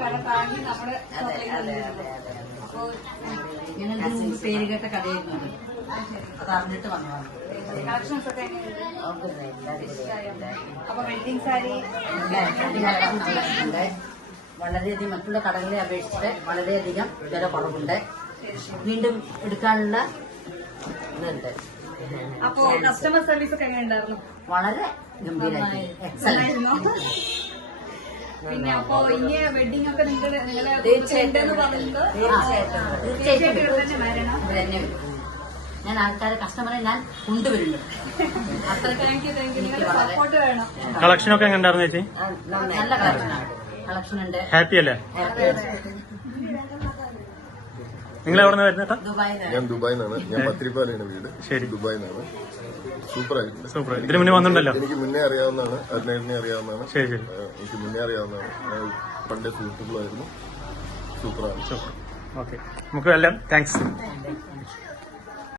കട താങ്ങി നമ്മുടെ അപ്പോ ഞങ്ങൾ പേര് കേട്ട കടയായിരുന്നു. അത് അറിഞ്ഞിട്ട് വന്നതാണ്. കളക്ഷൻസ് ഒക്കെ അപ്പൊ വെഡിങ് സാരി ഉണ്ട്. വളരെയധികം മറ്റുള്ള കടകളെ അപേക്ഷിച്ച് വളരെയധികം വില കുറവുണ്ട്. വീണ്ടും എടുക്കാനുള്ള ഇതുണ്ട്. അപ്പോ കസ്റ്റമർ സർവീസ് ഒക്കെ എങ്ങനെ ഉണ്ടായിരുന്നു? വളരെ ഗംഭീരമായി, എക്സലന്റ്. പിന്നെ അപ്പോ ഇനി വെഡിങ് ഒക്കെ നിങ്ങളെ തീർച്ചയായിട്ടും വരണം. ഞാൻ ആൾക്കാരെ കസ്റ്റമറെ ഞാൻ കൊണ്ടുവരുന്നു. അത്രയ്ക്ക് എനിക്ക് സപ്പോർട്ട് വേണം. കളക്ഷനൊക്കെ എങ്ങനെ ഉണ്ടായിരുന്നു ചേച്ചി? നല്ല കളക്ഷനാണ്. കളക്ഷൻ ഉണ്ട്. ഹാപ്പി അല്ലേ? നിങ്ങൾ എവിടെ നിന്ന് വരുന്നത്? ഞാൻ ദുബായിൽ നിന്നാണ്. ഞാൻ പത്തിരിപ്പാലയാണ് വീട്. ശരി, ദുബായിൽ നിന്നാണ്. സൂപ്പറായിട്ടുണ്ട്. സൂപ്പർ. ഇതിന് മുന്നേ വന്നിട്ടുണ്ടല്ലോ? എനിക്ക് മുന്നേ അറിയാവുന്നതാണ്. അതിനെ അറിയാവുന്നതാണ്. ശരി ശരി. എനിക്ക് മുന്നേ അറിയാവുന്നതാണ്. പണ്ടേ സുഹൃത്തുക്കളായിരുന്നു. സൂപ്പറാണ്. ഓക്കെ, നമുക്ക് എല്ലാം താങ്ക്സ്.